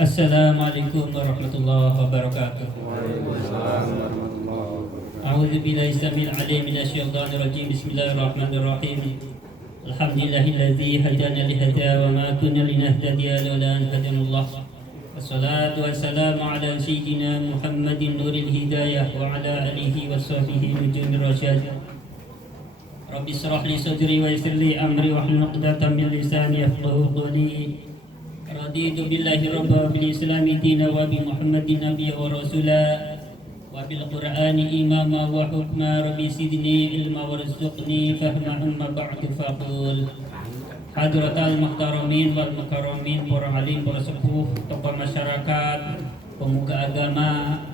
Assalamualaikum warahmatullahi wabarakatuh. Waalaikumsalam warahmatullahi wabarakatuh. A'udzu billahi samil alim minasyaitonir rajim. Bismillahirrahmanirrahim. Alhamdulillahilladzi hadana li hadza wa ma kunna linahtadiya laula an hadanallah. Wassalatu wassalamu ala sayyidina Muhammadin nuril hidayah wa ala alihi washabbihi nujumir rasyad. Rabbi shrah li sadri wa yassir li amri wahlul 'uqdatam min lisani yafqahu qawli. Raditu billahi rabba bil islami dina wa bi muhammadin nabiyya wa rasula wa bil qur'ani imama wa hukma rabbi sidni ilma warzuqni fahma amma ba'du faqul hadratal muhtaramin wal mukarramin, para alim, para sepuh, tokoh masyarakat, pemuka agama,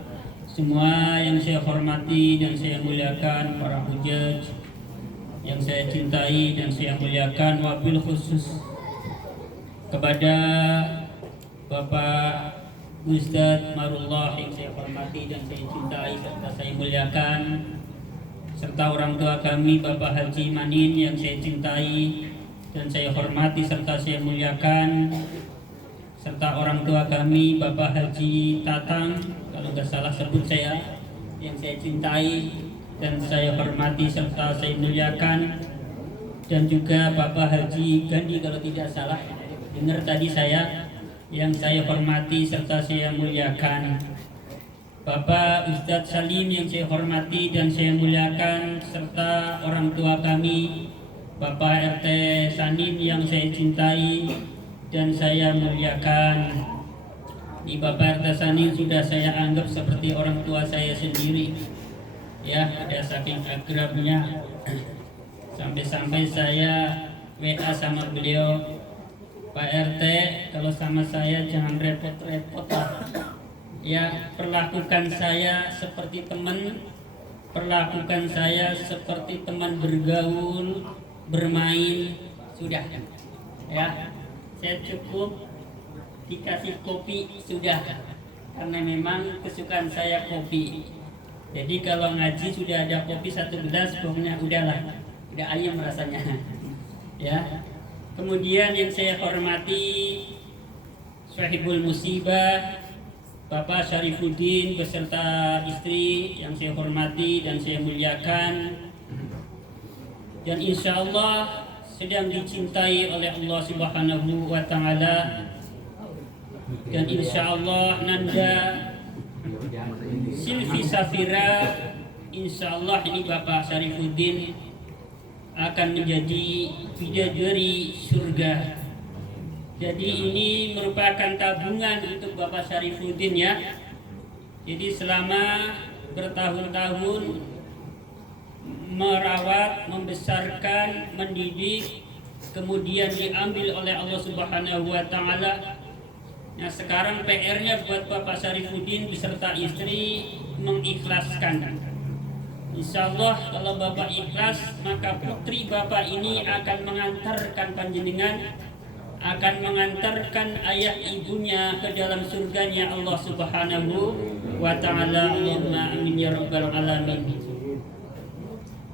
semua yang saya hormati dan saya muliakan, para hujaj yang saya cintai dan saya muliakan, wabil khusus kepada Bapak Ustadz Marullah yang saya hormati dan saya cintai serta saya muliakan, serta orang tua kami Bapak Haji Manin yang saya cintai dan saya hormati serta saya muliakan, serta orang tua kami Bapak Haji Tatang, kalau nggak salah sebut saya, yang saya cintai dan saya hormati serta saya muliakan, dan juga Bapak Haji Gandhi kalau tidak salah dengar tadi saya, yang saya hormati serta saya muliakan, Bapak Ustadz Salim yang saya hormati dan saya muliakan, serta orang tua kami Bapak RT Sanin yang saya cintai dan saya muliakan. Di Bapak RT Sanin sudah saya anggap seperti orang tua saya sendiri, ya, ada saking akrabnya sampai-sampai saya WA sama beliau, Pak RT, kalau sama saya jangan repot-repot lah. Ya, perlakukan saya seperti teman, perlakukan saya seperti teman bergaul, bermain, sudah. Ya, saya cukup dikasih kopi sudah, karena memang kesukaan saya kopi. Jadi kalau ngaji sudah ada kopi 1 gelas, pokoknya udahlah, udah ayam rasanya. Ya. Kemudian yang saya hormati Sahibul Musibah Bapak Syarifuddin beserta istri yang saya hormati dan saya muliakan, dan insya Allah sedang dicintai oleh Allah Subhanahu wa Ta'ala, dan insya Allah Nanda Silvi Safira, insya Allah ini Bapak Syarifuddin akan menjadi bidadari surga. Jadi ini merupakan tabungan untuk Bapak Syarifuddin, ya. Jadi selama bertahun-tahun merawat, membesarkan, mendidik, kemudian diambil oleh Allah Subhanahu wa Ta'ala. Nah, sekarang PR-nya buat Bapak Syarifuddin beserta istri mengikhlaskan. Insya Allah kalau Bapak ikhlas, maka putri Bapak ini akan mengantarkan panjenengan, akan mengantarkan ayah ibunya ke dalam surganya Allah Subhanahu wa Ta'ala. Allahumma amin ya rabbal alamin.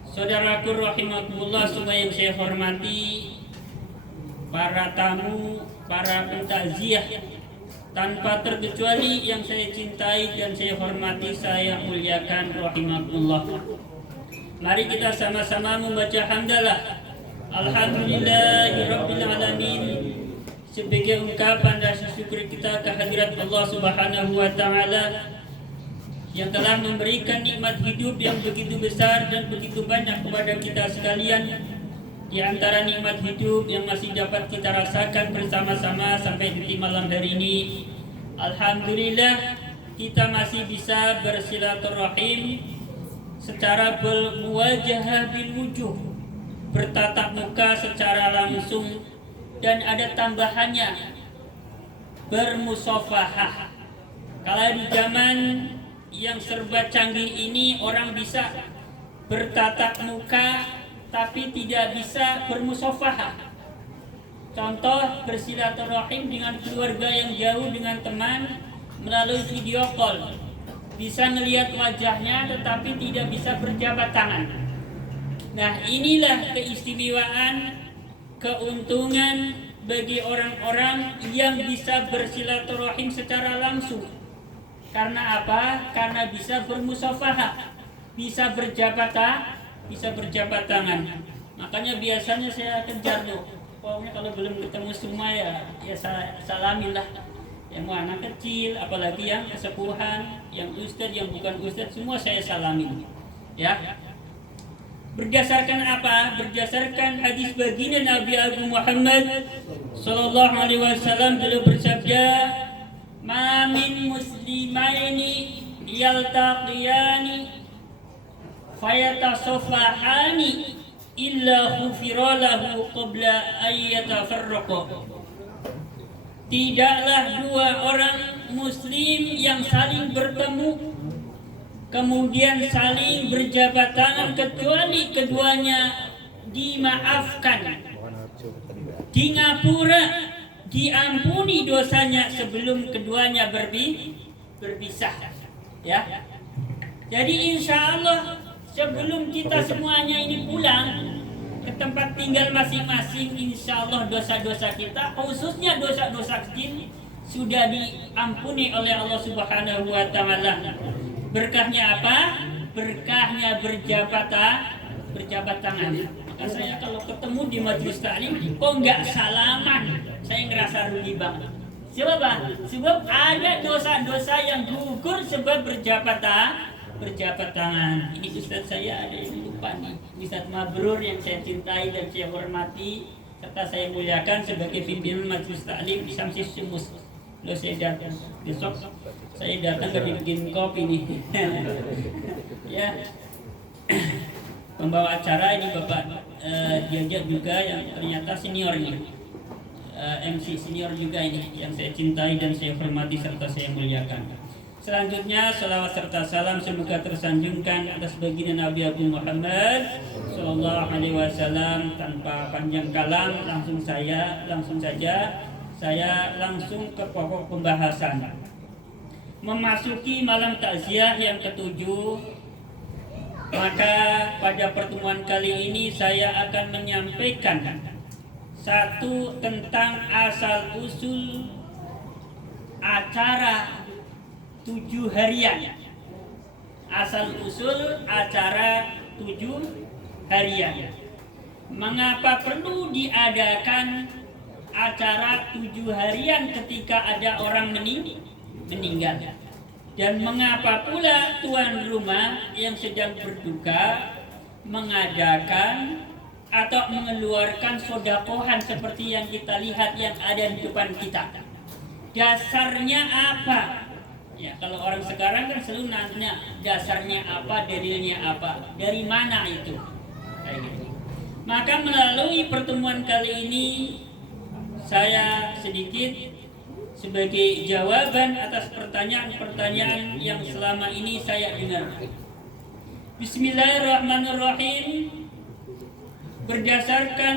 Saudaraku rahimakumullah semua yang saya hormati, para tamu, para pentakziah, tanpa terkecuali yang saya cintai dan saya hormati, saya muliakan rahimakumullah. Mari kita sama-sama membaca hamdalah Alhamdulillahirabbil alamin sebagai ungkapan rasa syukur kita kehadirat Allah Subhanahu wa Ta'ala yang telah memberikan nikmat hidup yang begitu besar dan begitu banyak kepada kita sekalian. Di antara nikmat hidup yang masih dapat kita rasakan bersama-sama sampai di malam hari ini, alhamdulillah kita masih bisa bersilaturahim secara bermuwajahah bil wujuh, bertatap muka secara langsung, dan ada tambahannya bermusafahah. Kalau di zaman yang serba canggih ini orang bisa bertatap muka tapi tidak bisa bermusafahah. Contoh bersilaturahim dengan keluarga yang jauh, dengan teman melalui video call. Bisa melihat wajahnya tetapi tidak bisa berjabat tangan. Nah, inilah keistimewaan keuntungan bagi orang-orang yang bisa bersilaturahim secara langsung. Karena apa? Karena bisa bermusafahah, bisa berjabat tangan. Makanya biasanya saya kejar tuh. Pokoknya kalau belum ketemu semua ya salamin lah. Yang mau anak kecil, apalagi yang kesepuhan, yang ustadz, yang bukan ustadz, semua saya salamin. Ya. Berdasarkan apa? Berdasarkan hadis baginda Nabi Agung Muhammad sallallahu alaihi wasallam, beliau bersabda, "Ma min muslimaini yaltaqiyani fayatasafahani illa khufira lahu qabla an yatafarraqa." Tidaklah dua orang muslim yang saling bertemu kemudian saling berjabat tangan kecuali keduanya dimaafkan, di ngapura, diampuni dosanya sebelum keduanya berpisah. Ya. Jadi insya Allah sebelum kita semuanya ini pulang ke tempat tinggal masing-masing, insya Allah dosa-dosa kita, khususnya dosa-dosa kecil, sudah diampuni oleh Allah Subhanahu wa Ta'ala. Berkahnya apa? Berkahnya berjabat tangan. Maka saya kalau ketemu di majelis taklim kok nggak salaman, saya ngerasa rugi banget. Sebab apa? Sebab ada dosa-dosa yang gugur sebab berjabat tangan. Ini Ustaz saya ada yang lupa nih. Ustaz Mabrur yang saya cintai dan saya hormati serta saya muliakan sebagai pimpinan majelis taklim di Samsis Sumus. Lalu saya datang besok, saya datang ke bikin kopi nih. Ya, pembawa acara ini Bapak Diajak juga yang ternyata senior ini, MC senior juga ini yang saya cintai dan saya hormati serta saya muliakan. Selanjutnya salawat serta salam semoga tersanjungkan atas baginda Nabi Agung Muhammad sallallahu alaihi wasallam. Tanpa panjang kalam langsung saja saya langsung ke pokok pembahasan. Memasuki malam takziah yang ketujuh, maka pada pertemuan kali ini saya akan menyampaikan satu tentang asal usul acara 7 harian. Asal usul acara 7 harian. Mengapa perlu diadakan acara 7 harian ketika ada orang meninggal? Dan mengapa pula tuan rumah yang sedang berduka mengadakan atau mengeluarkan sodakohan seperti yang kita lihat yang ada di depan kita? Dasarnya apa? Ya, kalau orang sekarang kan selalu nanya dasarnya apa, dalilnya apa, dari mana itu? Kayak gitu. Maka melalui pertemuan kali ini saya sedikit sebagai jawaban atas pertanyaan-pertanyaan yang selama ini saya dengar. Bismillahirrahmanirrahim. Berdasarkan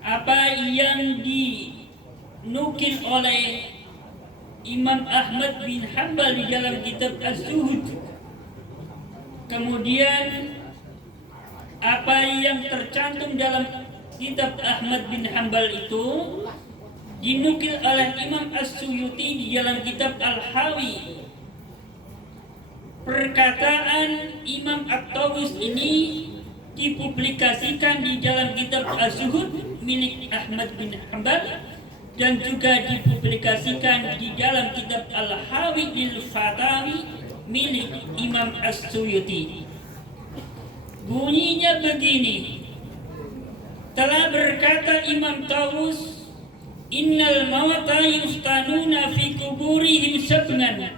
apa yang dinukil oleh Imam Ahmad bin Hanbal di dalam kitab Az-Zuhud, kemudian apa yang tercantum dalam kitab Ahmad bin Hanbal itu dinukil oleh Imam As-Suyuti di dalam kitab Al-Hawi. Perkataan Imam At-Tawus ini dipublikasikan di dalam kitab Az-Zuhud milik Ahmad bin Hanbal dan juga dipublikasikan di dalam kitab Al-Hawi lil Fatawi milik Imam As-Suyuti. Bunyinya begini. Telah berkata Imam Tawus, "Innal mawata yuftanuna fi kuburihim sabnan,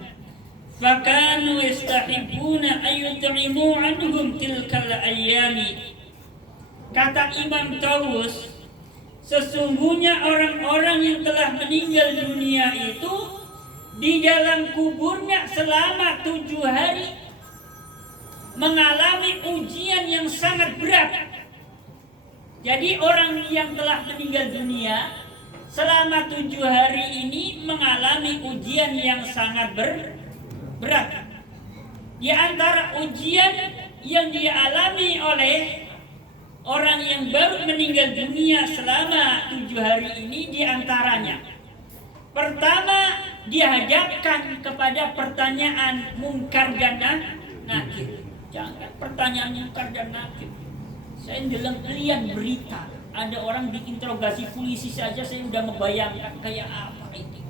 fakanu yastahibbuna ayyut'imu anhum tilkal ayyami." Kata Imam Tawus, sesungguhnya orang-orang yang telah meninggal dunia itu di dalam kuburnya selama 7 hari mengalami ujian yang sangat berat. Jadi orang yang telah meninggal dunia selama 7 hari ini mengalami ujian yang sangat berat. Di antara ujian yang dialami oleh Orang yang baru meninggal dunia selama 7 hari ini diantaranya. Pertama, dihadapkan kepada pertanyaan mungkar dan nakir. Jangan pertanyaan mungkar dan nakir. Saya lihat berita, ada orang diinterogasi polisi saja, saya udah membayangkan kayak apa ini.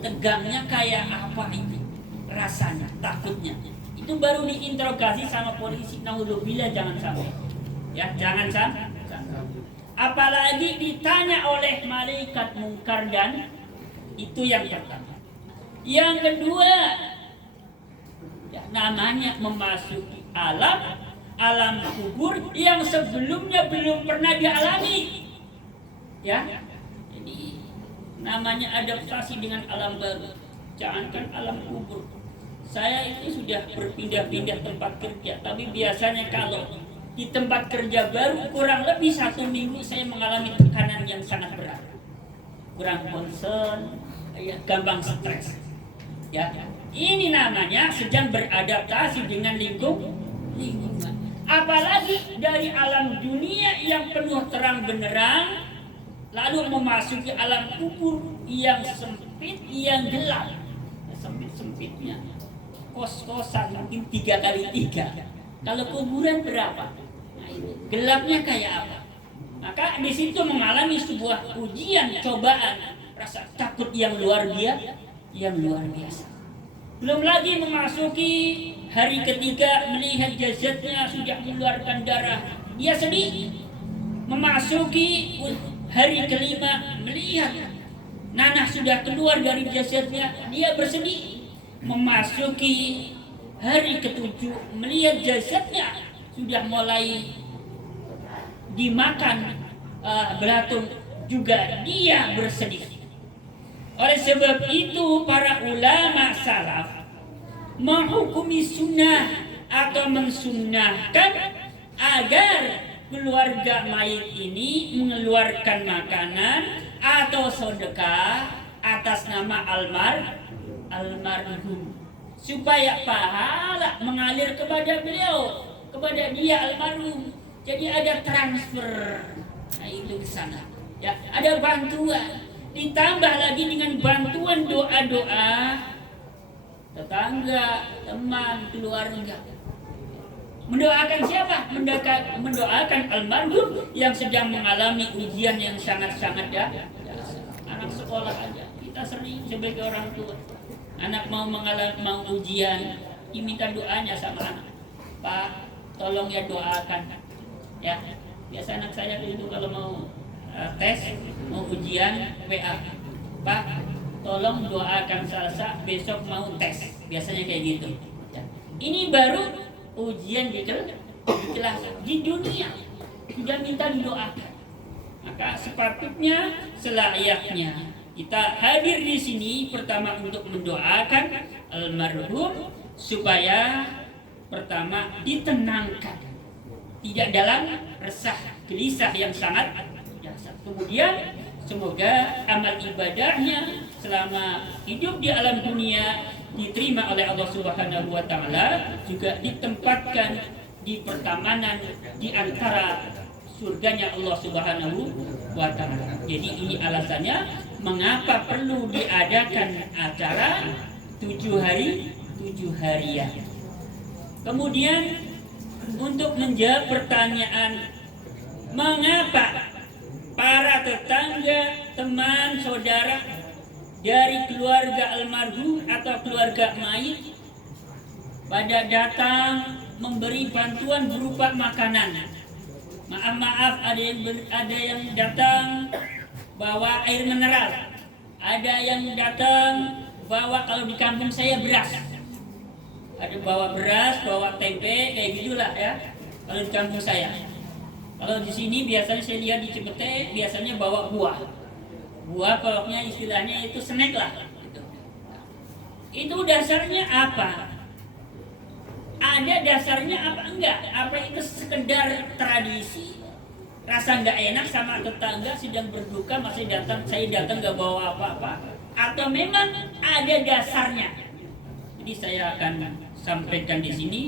Tegangnya kayak apa ini. Rasanya, takutnya. Itu baru diinterogasi sama polisi. Naudzubillah, jangan sampai. Ya, jangan sampai. Apalagi ditanya oleh malaikat mungkar dan itu yang pertama. Yang kedua, ya, namanya memasuki alam kubur yang sebelumnya belum pernah dialami. Ya, jadi namanya adaptasi dengan alam baru. Jangankan alam kubur. Saya itu sudah berpindah-pindah tempat kerja, tapi biasanya kalau di tempat kerja baru kurang lebih 1 minggu saya mengalami tekanan yang sangat berat, kurang concern, ya, gampang stres. Ya, ini namanya sedang beradaptasi dengan lingkungan. Apalagi dari alam dunia yang penuh terang benderang, lalu memasuki alam kubur yang sempit, yang gelap. Sempit-sempitnya kos-kosan mungkin 3x3. Kalau kuburan berapa? Nah, gelapnya kayak apa? Maka di situ mengalami sebuah ujian, cobaan, rasa takut yang luar biasa. Belum lagi memasuki hari ketiga, melihat jasadnya sudah mengeluarkan darah, dia sedih. Memasuki hari kelima, melihat nanah sudah keluar dari jasadnya, dia bersedih. Memasuki hari ketujuh, melihat jasadnya sudah mulai dimakan belatung, juga dia bersedih. Oleh sebab itu para ulama salaf menghukumi sunnah atau mensunnahkan agar keluarga mayit ini mengeluarkan makanan atau sedekah atas nama almarhum, supaya pahala mengalir kepada beliau, kepada dia almarhum. Jadi ada transfer, nah itu ke sana. Ya, ada bantuan, ditambah lagi dengan bantuan doa-doa tetangga, teman, keluarga. Mendoakan siapa? Mendoakan almarhum yang sedang mengalami ujian yang sangat-sangat dasar. Anak sekolah aja, kita sering sebagai orang tua. Anak mau ujian, diminta doanya sama anak. Pak, tolong ya doakan. Ya, biasa anak saya itu kalau mau tes, mau ujian, WA. Pak, tolong doakan Salsa besok mau tes. Biasanya kayak gitu. Ya. Ini baru ujian di kelas di dunia sudah minta didoakan. Maka sepatutnya, selayaknya kita hadir di sini pertama untuk mendoakan almarhum supaya pertama ditenangkan, tidak dalam resah gelisah yang sangat dasar. Kemudian semoga amal ibadahnya selama hidup di alam dunia diterima oleh Allah Subhanahu wa taala, juga ditempatkan di pertamanan di antara surganya Allah Subhanahu wa taala. Jadi ini alasannya mengapa perlu diadakan acara 7 harian. Kemudian untuk menjawab pertanyaan mengapa para tetangga, teman, saudara dari keluarga almarhum atau keluarga mayit pada datang memberi bantuan berupa makanan. Maaf, ada yang datang bawa air mineral, ada yang datang bawa, kalau di kampung saya beras, ada bawa beras, bawa tempe, kayak gitulah ya. Kalau di kampung saya, kalau di sini biasanya saya lihat di Cipete biasanya bawa buah, pokoknya istilahnya itu snack lah. Itu dasarnya apa? Ada dasarnya apa enggak? Apa itu sekedar tradisi? Rasa enggak enak sama tetangga sedang berduka masih datang, saya datang enggak bawa apa-apa? Atau memang ada dasarnya? Jadi saya akan sampaikan di sini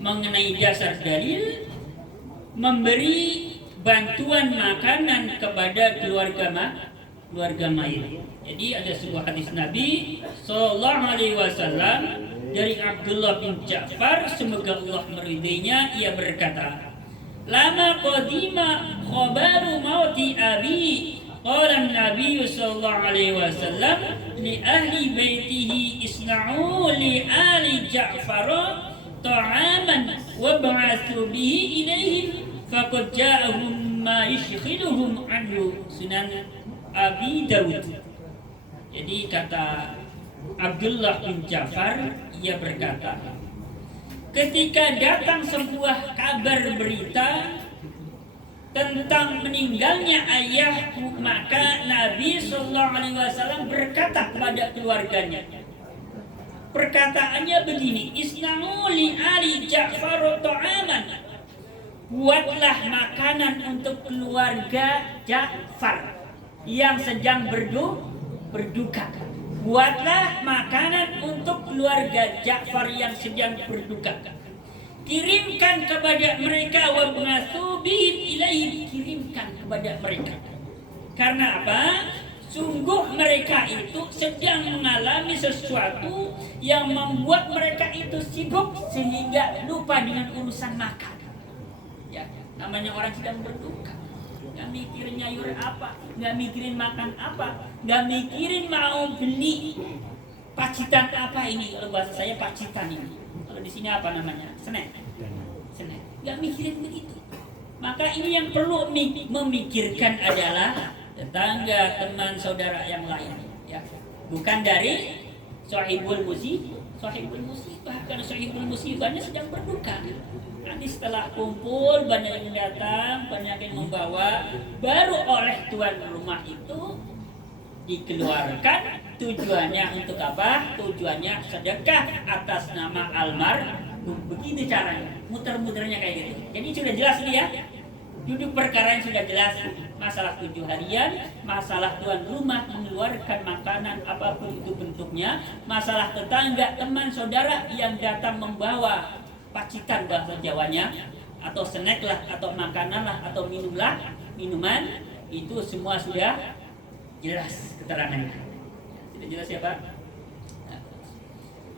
mengenai dasar dalil memberi bantuan makanan kepada keluarga mayit. Jadi ada sebuah hadis Nabi Sallallahu Alaihi Wasallam dari Abdullah bin Ja'far, semoga Allah meridainya, ia berkata, lama qadima khabaru mauti abi, qala Nabi Sallallahu Alaihi Wasallam li ahli baitihi isna'u li ali Ja'far ta'aman wa ba'athu bihi ilaihim faqad ja'ahum ma yashghiluhum anhu. Sunan Abi Dawud. Jadi kata Abdullah bin Ja'far, ia berkata, ketika datang sebuah kabar berita tentang meninggalnya ayahku, maka Nabi Sallallahu Alaihi Wasallam berkata kepada keluarganya, perkataannya begini, isna'u li ali Ja'far ta'aman, buatlah makanan untuk keluarga Ja'far yang sedang berduka. Buatlah makanan untuk keluarga Ja'far yang sedang berduka. Kirimkan kepada mereka, wa ba'atsu bihim ilaihim, kirimkan kepada mereka. Karena apa? Sungguh mereka itu sedang mengalami sesuatu yang membuat mereka itu sibuk sehingga lupa dengan urusan makan. Ya, namanya orang sedang berduka. Gak mikirin nyayur apa, gak mikirin makan apa, gak mikirin mau beli pacitan apa ini. Kalau bahasa saya pacitan ini. Kalau di sini apa namanya? Snack. Gak mikirin begitu. Maka ini yang perlu memikirkan adalah tetangga, teman, saudara yang lain. Ya, bukan dari sahibul musibah. Karena sahibul musibahnya sedang berduka. Nanti setelah kumpul, banyak yang datang, banyak yang membawa, baru oleh tuan rumah itu dikeluarkan. Tujuannya untuk apa? Tujuannya sedekah atas nama almarhum. Begitu caranya, muter-muternya kayak gitu. Jadi sudah jelas ini ya, duduk perkara yang sudah jelas. Masalah 7 harian, masalah tuan rumah mengeluarkan makanan apapun itu bentuknya, masalah tetangga, teman, saudara yang datang membawa pacitan bahasa Jawanya, atau snack lah, atau makanan lah, atau minuman, itu semua sudah jelas keterangannya. Tidak jelas ya Pak?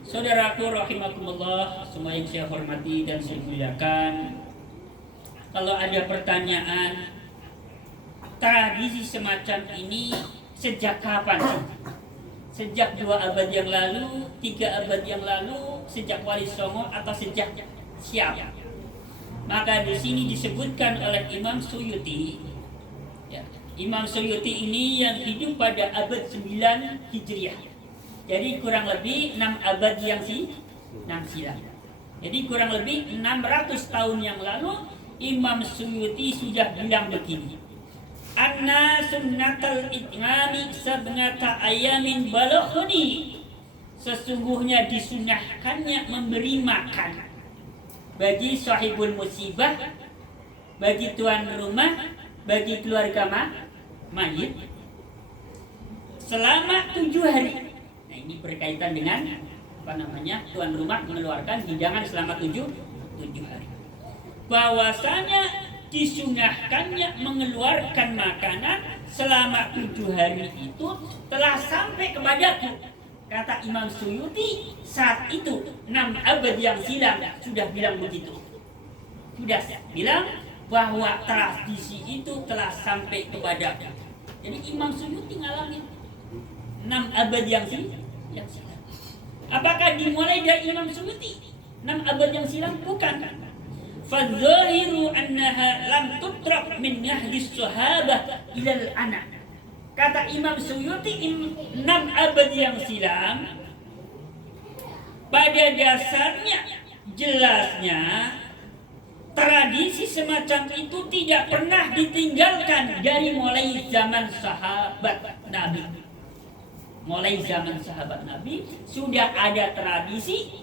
Saudaraku rahimakumullah, semua yang saya hormati dan saya muliakan, kalau ada pertanyaan, tradisi semacam ini sejak kapan sih? Sejak 2 abad yang lalu, 3 abad yang lalu, sejak Wali Songo, atau sejak siapa? Maka di sini disebutkan oleh Imam Suyuti. Ya, Imam Suyuti ini yang hidup pada abad 9 Hijriah. Jadi kurang lebih 6 abad yang silam. Jadi kurang lebih 600 tahun yang lalu Imam Suyuti sudah bilang begini. Anna sunnatal it'ami sabnata ayamin balaghuni. Sesungguhnya disunahkannya memberi makan bagi sahibul musibah, bagi tuan rumah, bagi keluarga mayit selama 7 hari. Nah, ini berkaitan dengan tuan rumah mengeluarkan hidangan selama 7 hari. Bahwasanya disunahkannya mengeluarkan makanan selama 7 hari itu telah sampai kepadaku. Kata Imam Suyuti, saat itu 6 abad yang silam sudah bilang begitu. Sudah bilang bahwa tradisi itu telah sampai kepadaku. Jadi Imam Suyuti ngalamin 6 abad yang silam. Apakah dimulai dari Imam Suyuti 6 abad yang silam? Bukan. Fadzahiru annaha lam tutrak min nahdi sahabah ilal anak. Kata Imam Suyuti, 6 abad yang silam pada dasarnya jelasnya tradisi semacam itu tidak pernah ditinggalkan dari mulai zaman sahabat Nabi. Mulai zaman sahabat Nabi sudah ada tradisi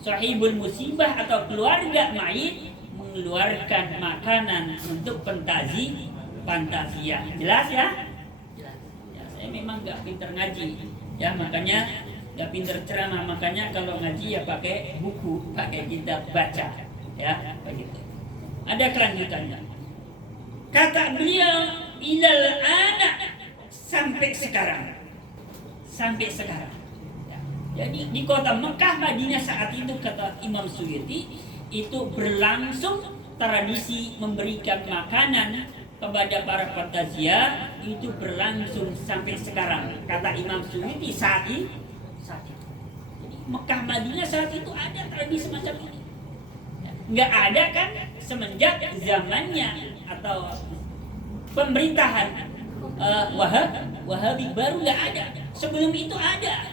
sahibul musibah atau keluarga mayit mengeluarkan makanan untuk fantazia. Jelas ya? Jelas. Ya, saya memang gak pinter ngaji. Ya, makanya gak pinter ceramah. Makanya kalau ngaji ya pakai buku, pakai kitab baca. Ya, begitu. Ada kelanjutannya. Kata beliau, ilal anak, sampai sekarang. Sampai sekarang. Ya. Jadi di kota Mekah, Madinah saat itu, kata Imam Suyuti, itu berlangsung tradisi memberikan makanan kepada para fantazia, itu berlangsung sampai sekarang. Kata Imam Suyuti saat itu. Jadi Mekah, Madinah saat itu ada tradisi semacam ini. Nggak ada kan semenjak zamannya atau pemerintahan Wahabi baru nggak ada. Sebelum itu ada.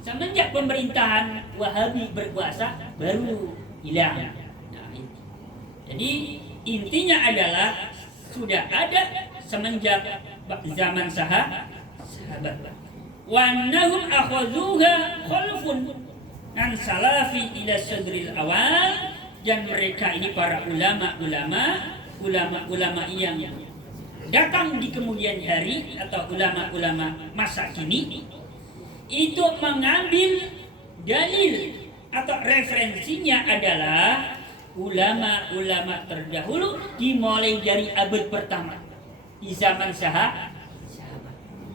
Semenjak pemerintahan Wahabi berkuasa baru hilang. Nah, jadi intinya adalah sudah ada semenjak zaman sahabat. Wa annahum akhadhuha khalfun an salafi ila sadril awal, dan mereka ini para ulama yang datang di kemudian hari atau ulama-ulama masa kini itu mengambil dalil atau referensinya adalah ulama-ulama terdahulu dimulai dari abad pertama di zaman sahabat.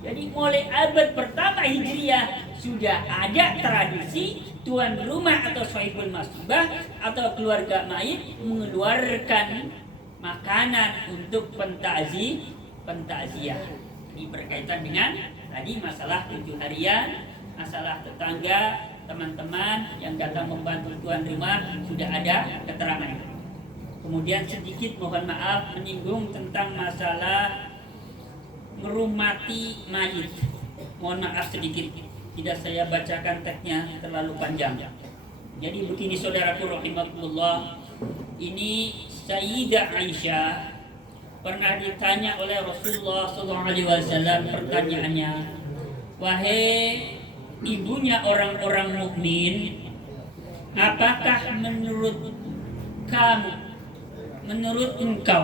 Jadi mulai abad pertama Hijriah sudah ada tradisi tuan rumah atau sahibul masbah atau keluarga mayit mengeluarkan makanan untuk pentakziah. Ini berkaitan dengan tadi masalah 7 harian, masalah tetangga, teman-teman yang datang membantu tuan rumah sudah ada keterangan. Kemudian sedikit mohon maaf menyinggung tentang masalah merumati mayit. Mohon maaf sedikit, tidak saya bacakan teksnya terlalu panjang. Jadi begini saudaraku rahimakumullah, ini Sayyidah Aisyah pernah ditanya oleh Rasulullah SAW. Pertanyaannya, wahai ibunya orang-orang mukmin, apakah menurut engkau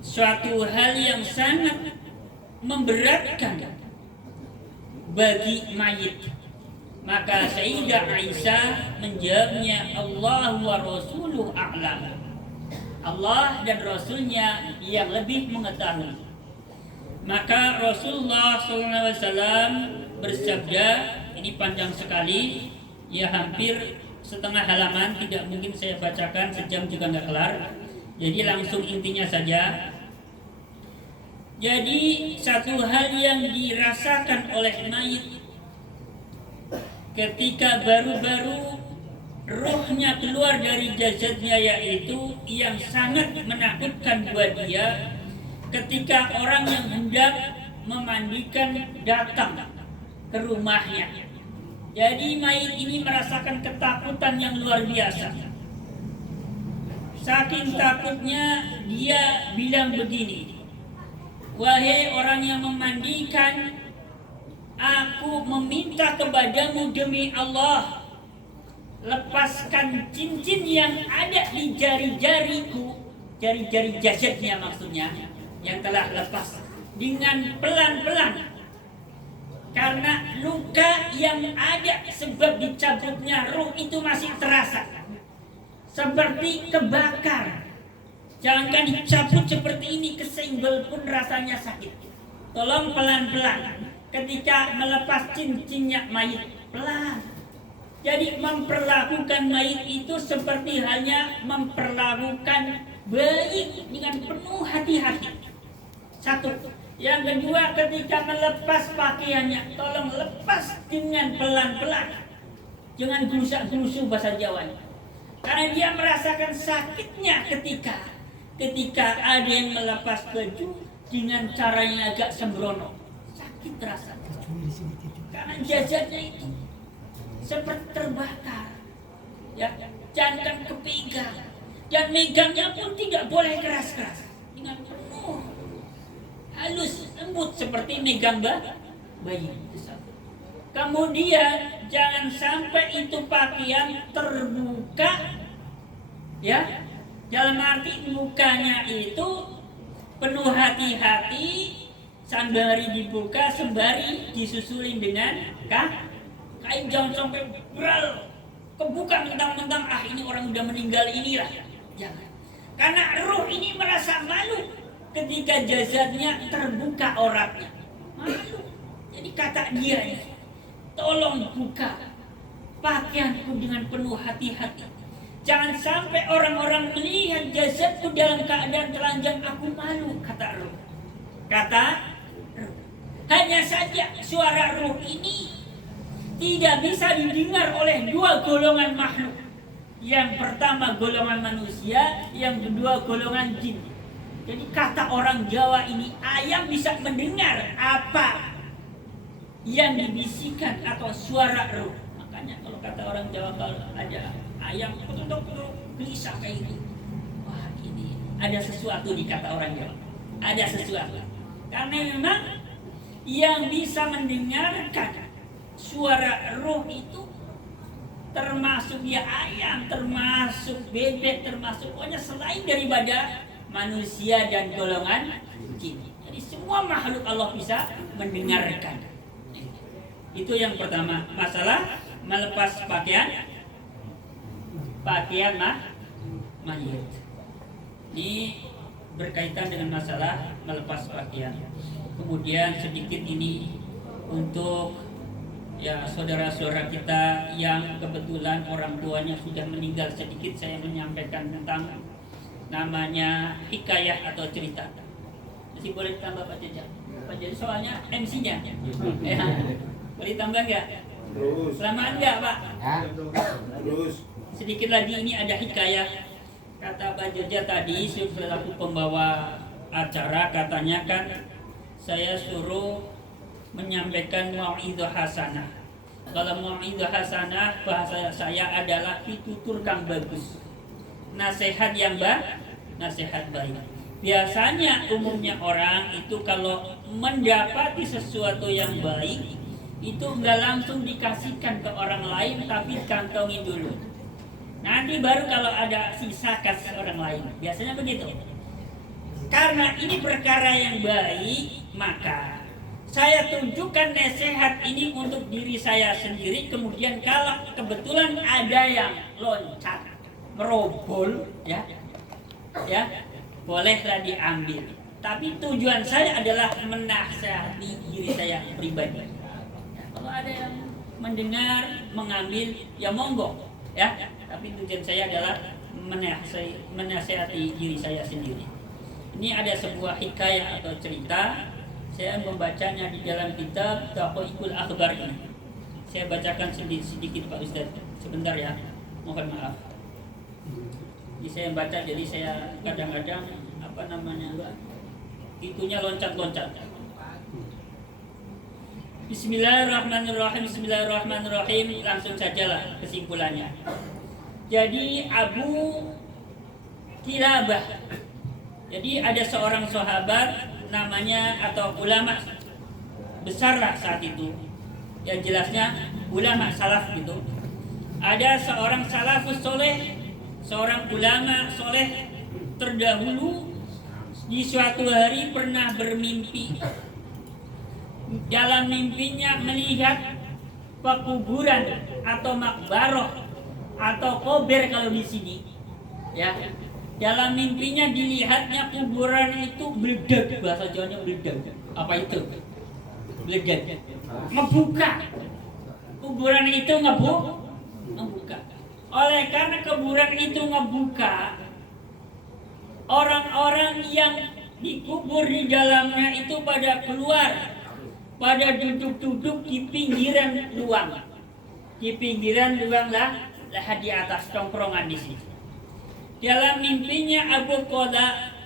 suatu hal yang sangat memberatkan bagi mayit? Maka Sayyidah Aisyah menjawabnya, Allah wa rasuluh a'lam. Allah dan Rasulnya yang lebih mengetahui. Maka Rasulullah SAW bersabda, ini panjang sekali, ya hampir setengah halaman, tidak mungkin saya bacakan, sejam juga nggak kelar. Jadi langsung intinya saja. Jadi satu hal yang dirasakan oleh mayit ketika baru-baru rohnya keluar dari jasadnya, yaitu yang sangat menakutkan buat dia ketika orang yang hendak memandikan datang ke rumahnya. Jadi mayit ini merasakan ketakutan yang luar biasa. Saking takutnya dia bilang begini, wahai orang yang memandikan, aku meminta kepadamu demi Allah, lepaskan cincin yang ada di jari-jariku, jari-jari jasadnya maksudnya, yang telah lepas, dengan pelan-pelan. Karena luka yang ada sebab dicabutnya ruh itu masih terasa, seperti kebakar. Jangan dicabut seperti ini, kesenggol pun rasanya sakit. Tolong pelan-pelan. Ketika melepas cincinnya mayit, pelan. Jadi memperlakukan mayit itu seperti halnya memperlakukan bayi dengan penuh hati-hati. Satu. Yang kedua, ketika melepas pakaiannya, tolong lepas dengan pelan-pelan. Jangan gerusak-gerusu bahasa Jawanya. Karena dia merasakan sakitnya ketika ada yang melepas baju dengan cara yang agak sembrono. Sakit rasanya. Karena jasadnya itu seperti terbakar. Ya, jangan kepegang. Dan megangnya pun tidak boleh keras-keras. Dengan penuh halus, lembut seperti megang bayi. Kemudian jangan sampai itu pakaian terbuka, ya. Dalam arti mukanya itu penuh hati-hati, sembari dibuka, sembari disusulin dengan kain. Jangan sampai beral kebuka mentang-mentang ini orang udah meninggal inilah. Jangan. Karena ruh ini merasa malu ketika jasadnya terbuka auratnya. Malu. Jadi kata dia ini, tolong buka pakaianku dengan penuh hati-hati. Jangan sampai orang-orang melihat jasadku dalam keadaan telanjang, aku malu, kata ruh. Kata ruh. Hanya saja suara ruh ini tidak bisa didengar oleh dua golongan makhluk. Yang pertama golongan manusia, yang kedua golongan jin. Jadi kata orang Jawa ini, ayam bisa mendengar apa yang dibisikkan atau suara ruh. Makanya kalau kata orang Jawa, kalau ada ayam untuk gelisah kayak gitu, wah ini ada sesuatu di kata orang Jawa. Ada sesuatu. Karena memang yang bisa mendengarkan suara ruh itu termasuk ya ayam, termasuk bebek, termasuk pokoknya selain daripada manusia dan golongan jin. Jadi semua makhluk Allah bisa mendengarkan. Itu yang pertama, masalah melepas pakaian mayit. Ini berkaitan dengan masalah melepas pakaian. Kemudian sedikit ini untuk ya saudara-saudara kita yang kebetulan orang tuanya sudah meninggal, sedikit saya menyampaikan tentang namanya hikayah atau cerita. Jadi boleh ditambah Pak Jaja? Jadi soalnya MC-nya. Ya. Boleh tambah nggak? Terus. Selamat nggak Pak? Terus. Sedikit lagi ini ada hikayah. Kata Pak Jaja tadi selaku pembawa acara, katanya kan saya suruh menyampaikan mau'idhah hasanah. Kalau mau'idhah hasanah bahasa saya adalah pitutur kang bagus, nasihat yang nasihat baik. Biasanya umumnya orang itu kalau mendapati sesuatu yang baik itu enggak langsung dikasihkan ke orang lain, tapi kantongin dulu. Nanti baru kalau ada sisa kasih orang lain. Biasanya begitu. Karena ini perkara yang baik, maka saya tunjukkan nasihat ini untuk diri saya sendiri. Kemudian kalau kebetulan ada yang loncat, merobol, ya, bolehlah diambil. Tapi tujuan saya adalah menasihati diri saya pribadi. Ya, kalau ada yang mendengar, mengambil, ya monggo, ya. Tapi tujuan saya adalah menasihati diri saya sendiri. Ini ada sebuah hikayah atau cerita. Saya membacanya di dalam kitab Taqoikul Akhbar ini. Saya bacakan sedikit Pak Ustadz. Sebentar ya, mohon maaf. Jadi saya baca, jadi saya kadang-kadang itunya loncat-loncat. Bismillahirrahmanirrahim. Bismillahirrahmanirrahim. Langsung sajalah kesimpulannya. Jadi Abu Kilabah. Jadi ada seorang sahabat namanya atau ulama besarlah saat itu, yang jelasnya ulama salaf gitu. Ada seorang salafus soleh, seorang ulama soleh terdahulu, di suatu hari pernah bermimpi. Dalam mimpinya melihat pekuburan atau makbaroh atau kober kalau di sini, ya. Dalam mimpinya dilihatnya kuburan itu meledak, bahasa Jawanya meledak. Apa itu? Meledak. Ngebuka. Kuburan itu ngebuka. Oleh karena kuburan itu ngebuka, orang-orang yang dikubur di dalamnya itu pada keluar, pada duduk-duduk di pinggiran luang. Di pinggiran luang lah di atas tongkrongan di sini. Dalam mimpinya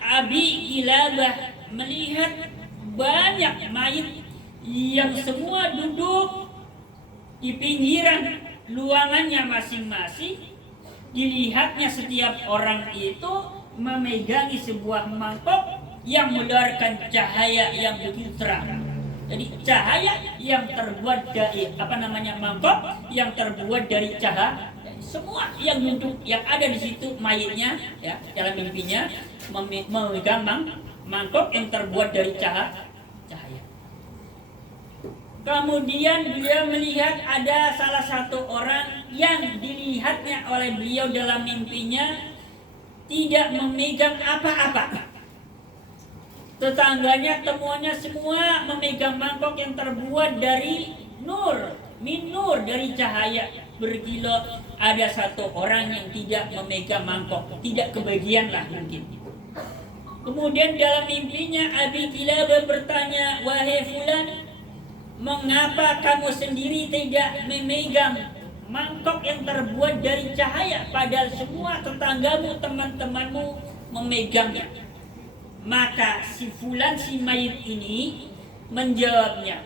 Abi Kilabah melihat banyak mayit yang semua duduk di pinggiran luangannya masing-masing. Dilihatnya setiap orang itu memegangi sebuah mangkok yang mengeluarkan cahaya yang begitu terang. Jadi cahaya yang terbuat dari mangkok yang terbuat dari cahaya. Semua yang duduk, yang ada di situ mayitnya, ya, dalam mimpinya memegang mangkok yang terbuat dari cahaya. Kemudian dia melihat ada salah satu orang yang dilihatnya oleh beliau dalam mimpinya tidak memegang apa-apa. Tetangganya temuannya semua memegang mangkok yang terbuat dari nur, min nur, dari cahaya berkilau. Ada satu orang yang tidak memegang mangkok, tidak kebagian lah mungkin. Kemudian dalam mimpinya Abi Kilabah bertanya, wahai fulan, mengapa kamu sendiri tidak memegang mangkok yang terbuat dari cahaya, padahal semua tetanggamu, teman-temanmu memegangnya? Maka si fulan, si mayit ini menjawabnya,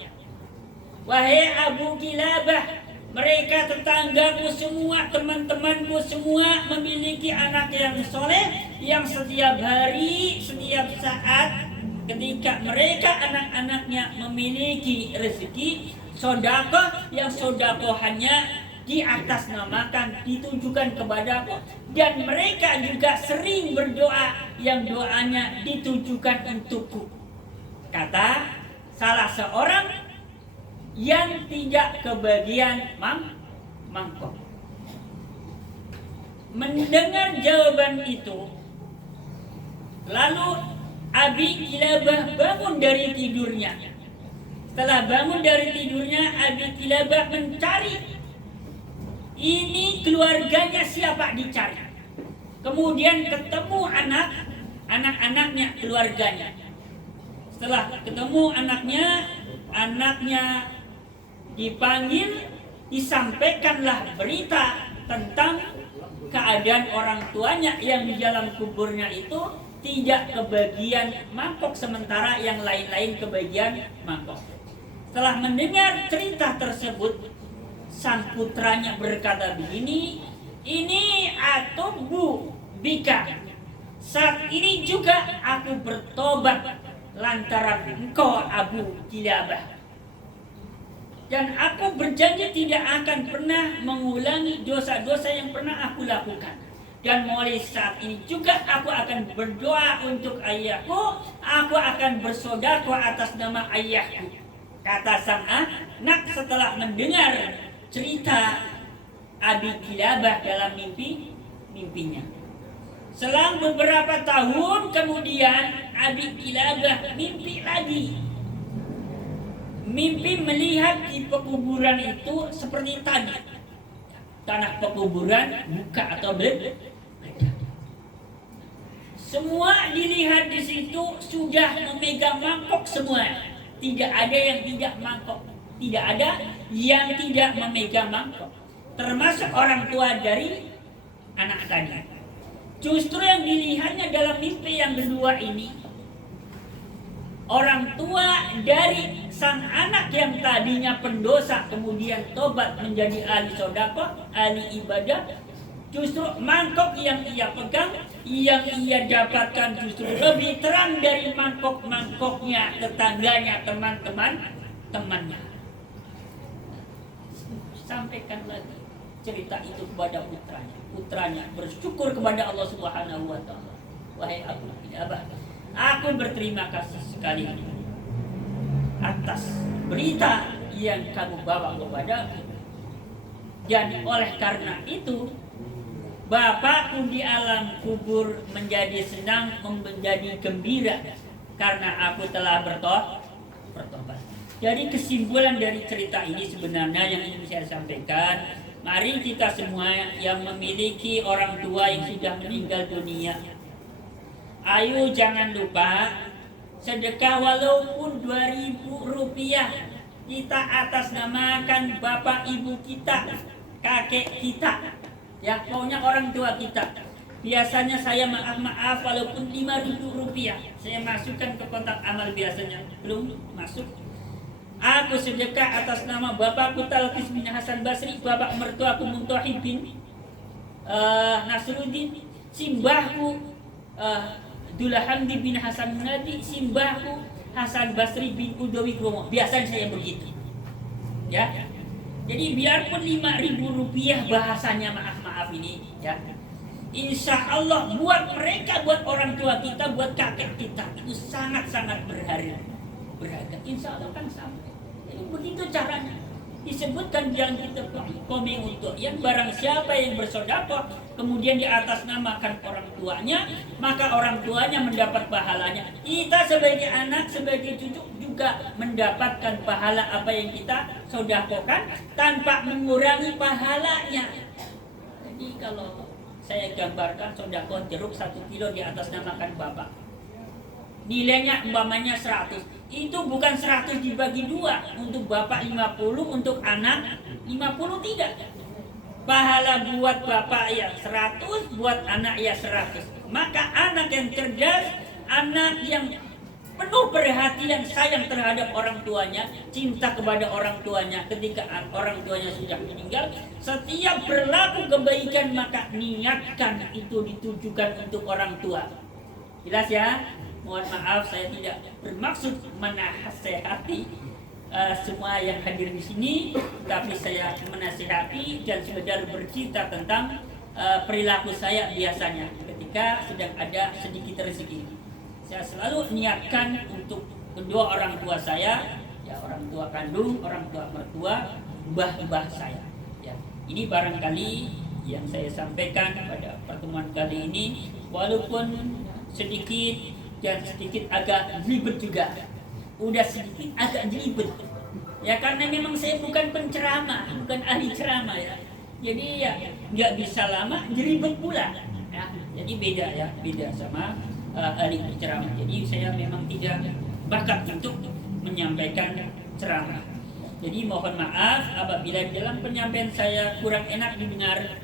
wahai Abu Kilabah, mereka tetanggamu semua, teman-temanmu semua memiliki anak yang soleh, yang setiap hari, setiap saat ketika mereka anak-anaknya memiliki rezeki sedekah, yang sedekahnya di atas namakan, ditujukan kepadaku, dan mereka juga sering berdoa yang doanya ditujukan untukku. Kata salah seorang yang tidak kebagian mangkok. Mendengar jawaban itu, lalu Abi Kilabah bangun dari tidurnya. Setelah bangun dari tidurnya, Abi Kilabah mencari ini keluarganya siapa, dicari. Kemudian ketemu anak-anaknya, keluarganya. Setelah ketemu anaknya dipanggil, disampaikanlah berita tentang keadaan orang tuanya yang di dalam kuburnya itu tidak kebagian mangkok, sementara yang lain-lain kebagian mangkok. Setelah mendengar cerita tersebut, sang putranya berkata begini, ini atubu bika, saat ini juga aku bertobat lantaran engkau Abu Kilabah, dan aku berjanji tidak akan pernah mengulangi dosa-dosa yang pernah aku lakukan. Dan mulai saat ini juga aku akan berdoa untuk ayahku, aku akan bersedekah atas nama ayahku. Kata sang anak setelah mendengar cerita Abi Kilabah dalam mimpinya. Selang beberapa tahun kemudian, Abi Kilabah mimpi lagi. Mimpi melihat di pekuburan itu seperti tadi, tanah pekuburan buka atau berbeda. Semua dilihat di situ sudah memegang mangkok semua. Tidak ada yang tidak mangkok. Tidak ada yang tidak memegang mangkok, termasuk orang tua dari anak tadi. Justru yang dilihatnya dalam mimpi yang kedua ini, orang tua dari sang anak yang tadinya pendosa kemudian tobat menjadi ahli sedekah, ahli ibadah. Justru mangkok yang ia pegang, yang ia dapatkan justru lebih terang dari mangkok-mangkoknya tetangganya, temannya. Sampaikan lagi cerita itu kepada putranya bersyukur kepada Allah Subhanahu wa taala. Wahai Abu Kilabah, aku berterima kasih sekali atas berita yang kamu bawa kepadaku. Dan oleh karena itu, Bapakku di alam kubur menjadi senang, menjadi gembira karena aku telah bertobat. Jadi kesimpulan dari cerita ini sebenarnya yang ingin saya sampaikan, mari kita semua yang memiliki orang tua yang sudah meninggal dunia, ayo jangan lupa sedekah walaupun 2.000 rupiah. Kita atas namakan bapak ibu kita, kakek kita, ya pokoknya orang tua kita. Biasanya saya maaf walaupun 5.000 rupiah saya masukkan ke kotak amal, biasanya belum masuk. Aku sedekah atas nama bapakku Talqis bin Hasan Basri, bapak mertuaku Muntohib bin Nasruddin, simbahku Dulahamdi bin Hasan Munadi, simbahku Hasan Basri bin Udawi Kromo. Biasanya saya begitu, ya. Jadi biarpun 5.000 rupiah bahasanya maaf ini, ya, insya Allah buat mereka, buat orang tua kita, buat kakek kita itu sangat-sangat berharga. Insya Allah kan sampai. Jadi begitu caranya. disebutkan yang kita komen untuk yang barang siapa yang bersedekah kemudian di atas namakan orang tuanya, maka orang tuanya mendapat pahalanya. Kita sebagai anak, sebagai cucu juga mendapatkan pahala apa yang kita sedekahkan tanpa mengurangi pahalanya. Jadi kalau saya gambarkan sedekah jeruk 1 kilo di atas namakan bapak, nilainya umpamanya 100, itu bukan 100 dibagi 2 untuk bapak 50, untuk anak 50, tidak. Pahala buat bapak ya 100, buat anak ya 100. Maka anak yang cerdas, anak yang penuh perhatian, sayang terhadap orang tuanya, cinta kepada orang tuanya ketika orang tuanya sudah meninggal, setiap berlaku kebaikan maka niatkan itu ditujukan untuk orang tua. Jelas ya? Mohon maaf saya tidak bermaksud menasehati semua yang hadir di sini, tapi saya menasihati dan sekedar bercerita tentang perilaku saya biasanya ketika sedang ada sedikit rezeki. Saya selalu niatkan untuk kedua orang tua saya, ya orang tua kandung, orang tua mertua, mbah-mbah saya. Ya, ini barangkali yang saya sampaikan pada pertemuan kali ini, walaupun sedikit dan sedikit agak ribet juga. Udah sedikit agak ribet. Ya karena memang saya bukan penceramah, bukan ahli ceramah ya. Jadi ya nggak bisa lama, ribet pula. Ya, jadi beda ya, beda sama ahli ceramah. Jadi saya memang tidak bakat untuk menyampaikan ceramah. Jadi mohon maaf apabila dalam penyampaian saya kurang enak didengar,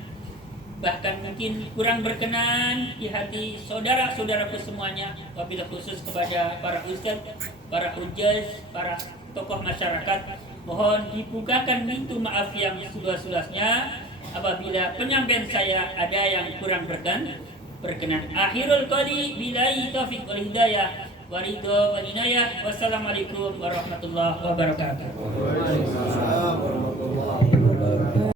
bahkan mungkin kurang berkenan di hati saudara-saudaraku semuanya, wabillahi khusus kepada para ustadz, para ujaz, para tokoh masyarakat, mohon dibukakan pintu maaf yang seluas-luasnya apabila penyampaian saya ada yang kurang berkenan. Akhirul qali billahi taufiq wal hidayah wa ridha wal inayah. Wassalamualaikum warahmatullahi wabarakatuh.